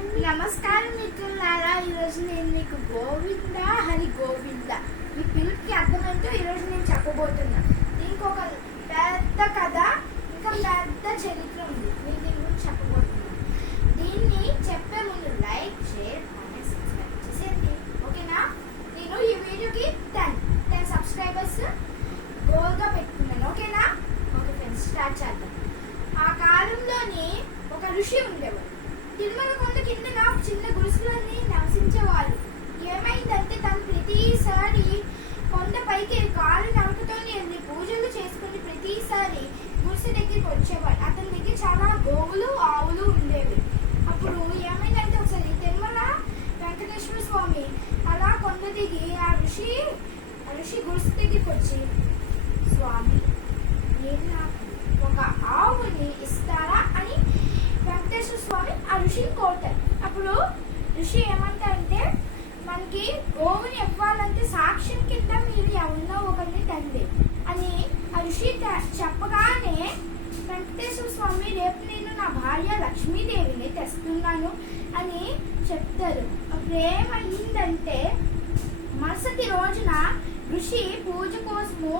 నమస్కారం మిత్రులారా, ఈరోజు నేను మీకు గోవింద హరి గోవింద ఈ పిలుపుకి అర్థమేంటో ఈరోజు నేను చెప్పబోతున్నా. దీనికి ఒక పెద్ద కథ, ఇంకా పెద్ద చరిత్ర ఉంది. నేను దీని గురించి చెప్పబోతున్నా. దీన్ని చెప్పే ముందు లైక్, షేర్, కామెంట్, సబ్స్క్రైబ్ చేసేయండి, ఓకేనా? నేను ఈ వీడియోకి 10 సబ్స్క్రైబర్స్ గోల్గా పెట్టుకున్నాను, ఓకేనా? ఓకే ఫ్రెండ్స్, స్టార్ట్ చేద్దాం. ఆ కాలంలోని ఒక ఋషి ఉండేవాడు. తిరుమల కొండ కింద చిన్న గుడిసెలోని నివసించేవాడు. ఏమైందంటే తను ప్రతిసారి కొండపైకి కాలు నడకతోని వెళ్ళి పూజలు చేసుకుని ప్రతిసారి గుడిసె దగ్గరికి వచ్చేవాడు. అతని దగ్గర చాలా గోవులు, ఆవులు ఉండేవి. అప్పుడు ఏమైందంటే ఒకసారి తిరుమల వెంకటేశ్వర స్వామి అలా కొండ దిగి ఆ ఋషి గుడిసె దగ్గరికి వచ్చి, స్వామి నేను నాకు ఒక ఆవుని ఇస్తారా అని వెంకటేశ్వర స్వామి ఆ ఋషిని కోరుతారు. అప్పుడు ఋషి ఏమంటారంటే, మనకి గోవుని ఇవ్వాలంటే సాక్ష్యం కింద మీరు ఎవరినో ఒకరిని తండ్రి అని ఆ ఋషి చెప్పగానే వెంకటేశ్వర స్వామి రేపు నేను నా భార్య లక్ష్మీదేవిని తెస్తున్నాను అని చెప్తారు. అప్పుడు ఏమైందంటే మరుసటి రోజున ఋషి పూజ కోసము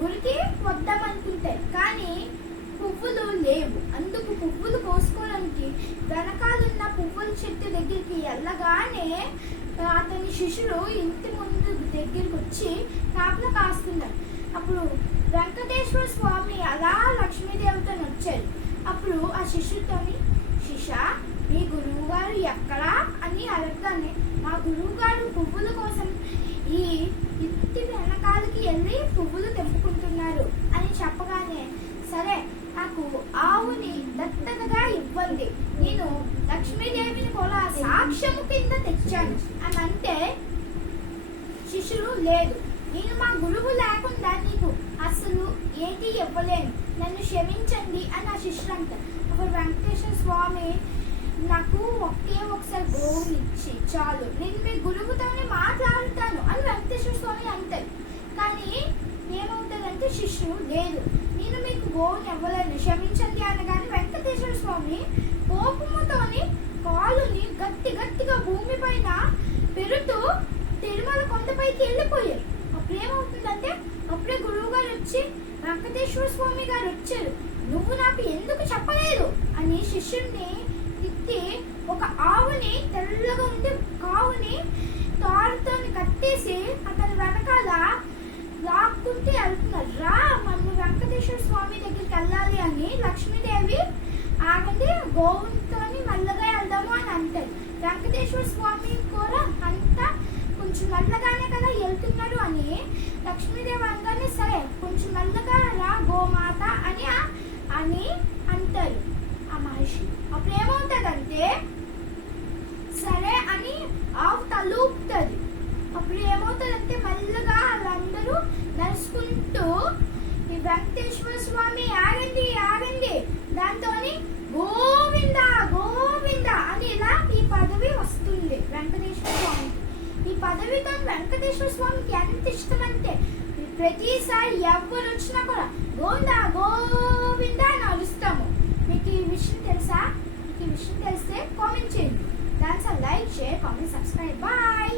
గురికి వద్దామనుకుంటారు, కానీ పువ్వులు లేవు. అందుకు పువ్వులు కోసుకోవడానికి వెనకాలన్న పువ్వుల చెట్టు దగ్గరికి వెళ్ళగానే అతని శిష్యులు ఇంటి ముందు దగ్గరికి వచ్చి కాపలా కాస్తున్నారు. అప్పుడు వెంకటేశ్వర స్వామి అలా లక్ష్మీదేవితో వచ్చారు. అప్పుడు ఆ శిష్యుతోని, శిష మీ గురువు గారు ఎక్కడా అని అడగగానే, మా గురువు గారు పువ్వుల కోసం ఈ ఇంటి వెనకాలకి వెళ్ళి పువ్వులు తెంపుకుంటున్నారు అని చెప్పగానే, సరే నాకు ఆవుని దత్తతగా ఇవ్వండి, నేను లక్ష్మీదేవిని కూడా సాక్ష్యము కింద తెచ్చాను అని అంటే, శిష్యులు లేదు, నేను మా గురువు లేకుండా నీకు అసలు ఏది ఇవ్వలేను, నన్ను క్షమించండి అని ఆ శిష్యులు అంటారు. అప్పుడు వెంకటేశ్వర స్వామి, నాకు ఒకసారి గోవుని ఇచ్చి చాలు, నేను మీ గురువుతోనే మాట్లాడుతాను అని వెంకటేశ్వర స్వామి అంటారు. కానీ ఏమవుతుందంటే శిష్యులు లేదు, నేను మీకు గోవుని ఇవ్వలేను, క్షమించండి అనగానే వెంకటేశ్వర స్వామి కోపముతోని కాలుని గట్టిగా భూమి పైన పెరుతూ తిరుమల కొండపైకి వెళ్ళిపోయారు. అప్పుడు ఏమవుతుందంటే అప్పుడే గురువు గారు వచ్చి, వెంకటేశ్వర స్వామి గారు వచ్చారు, నువ్వు నాకు ఎందుకు చెప్పలేదు అని శిష్యుడిని తిట్టి ఒక ఆవుని, తెల్లగా ఉంటే కావుని తాడుతో కట్టేసి అతని వెనకాల లాక్కుంటే వెళ్తున్నారు. రా, మనం వెంకటేశ్వర స్వామి దగ్గరికి వెళ్ళాలి అని లక్ష్మీదేవి, ఆగండి గోవుతో మెల్లగా వెళ్దాము అని అంటారు. వెంకటేశ్వర స్వామి కూడా అంతా కొంచెం మెల్లగానే కదా వెళ్తున్నారు అని లక్ష్మీదేవి అనగానే, సరే కొంచెం మెల్లగా రా గోమాత అని అంటారు ఆ మహర్షి. అప్పుడు ఏమవుతుందంటే సరే అని ఆవు తలూపుతుంది. అప్పుడు ఏమవుతుందంటే మెల్లగా వాళ్ళందరూ నడుచుకుంటూ ఈ వెంకటేశ్వర స్వామి ఆగండి దాంతో గోవింద గోవింద అని ఇలా ఈ పదవి వస్తుంది వెంకటేశ్వర స్వామికి. ఈ పదవితో వెంకటేశ్వర స్వామికి ఎంత ఇష్టం అంటే ప్రతిసారి ఎవరు వచ్చినా కూడా గోవింద గోవింద అని అరుస్తాము. మీకు ఈ విషయం తెలుసా? మీకు ఈ విషయం తెలిస్తే కామెంట్ చేయండి. దాని like, share, comment, subscribe. Bye.